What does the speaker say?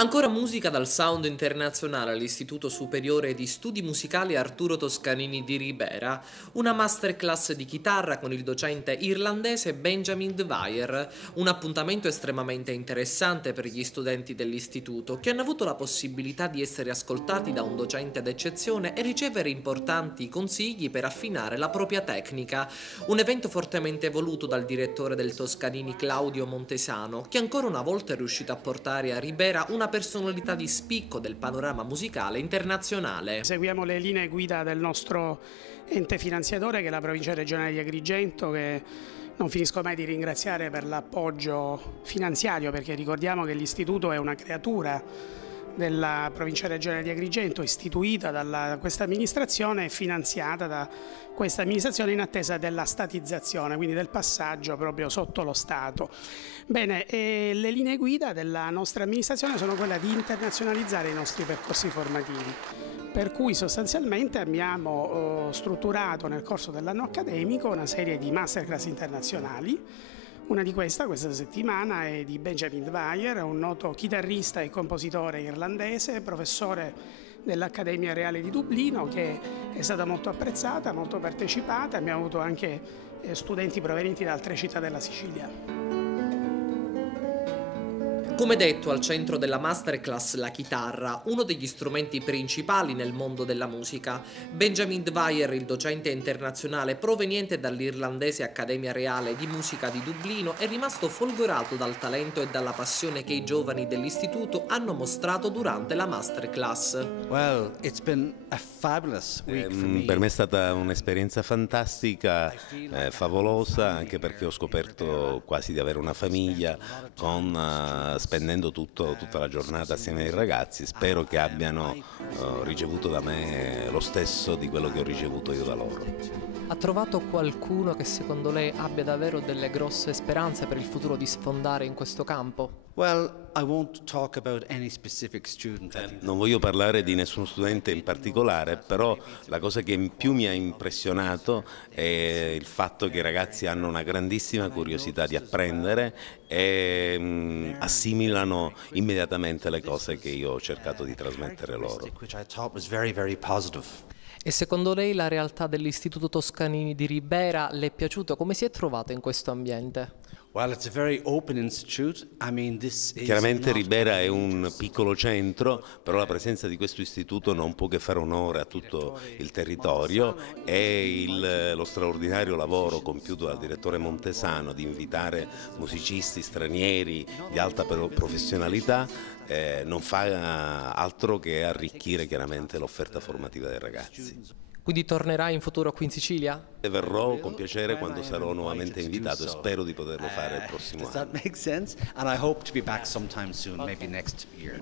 Ancora musica dal sound internazionale all'Istituto Superiore di Studi Musicali Arturo Toscanini di Ribera, una masterclass di chitarra con il docente irlandese Benjamin Dwyer, un appuntamento estremamente interessante per gli studenti dell'istituto che hanno avuto la possibilità di essere ascoltati da un docente d'eccezione e ricevere importanti consigli per affinare la propria tecnica, un evento fortemente voluto dal direttore del Toscanini Claudio Montesano, che ancora una volta è riuscito a portare a Ribera una personalità di spicco del panorama musicale internazionale. Seguiamo le linee guida del nostro ente finanziatore, che è la provincia regionale di Agrigento, che non finisco mai di ringraziare per l'appoggio finanziario, perché ricordiamo che l'istituto è una creatura della provincia regionale di Agrigento, istituita da questa amministrazione e finanziata da questa amministrazione in attesa della statizzazione, quindi del passaggio proprio sotto lo Stato. Bene, le linee guida della nostra amministrazione sono quelle di internazionalizzare i nostri percorsi formativi, per cui sostanzialmente abbiamo strutturato nel corso dell'anno accademico una serie di masterclass internazionali. Una di questa settimana è di Benjamin Dwyer, un noto chitarrista e compositore irlandese, professore dell'Accademia Reale di Dublino, che è stata molto apprezzata, molto partecipata. Abbiamo avuto anche studenti provenienti da altre città della Sicilia. Come detto, al centro della masterclass la chitarra, uno degli strumenti principali nel mondo della musica. Benjamin Dwyer, il docente internazionale proveniente dall'irlandese Accademia Reale di Musica di Dublino, è rimasto folgorato dal talento e dalla passione che i giovani dell'istituto hanno mostrato durante la masterclass. Well, it's been a fabulous week for me. Per me è stata un'esperienza fantastica, favolosa, anche perché ho scoperto quasi di avere una famiglia spendendo tutta la giornata assieme ai ragazzi. Spero che abbiano ricevuto da me lo stesso di quello che ho ricevuto io da loro. Ha trovato qualcuno che secondo lei abbia davvero delle grosse speranze per il futuro di sfondare in questo campo? Well, I won't talk about any specific student. Non voglio parlare di nessun studente in particolare, però la cosa che in più mi ha impressionato è il fatto che i ragazzi hanno una grandissima curiosità di apprendere e assimilano immediatamente le cose che io ho cercato di trasmettere loro. E secondo lei la realtà dell'Istituto Toscanini di Ribera le è piaciuto? Come si è trovata in questo ambiente? Well, it's a very open institute. I mean, this is Chiaramente Ribera è un piccolo centro, però la presenza di questo istituto non può che fare onore a tutto il territorio e lo straordinario lavoro compiuto dal direttore Montesano di invitare musicisti stranieri di alta professionalità non fa altro che arricchire chiaramente l'offerta formativa dei ragazzi. Quindi tornerà in futuro qui in Sicilia? E verrò con piacere quando sarò nuovamente invitato e spero di poterlo fare il prossimo anno. Does that make sense? And I hope to be back sometime soon, maybe next year.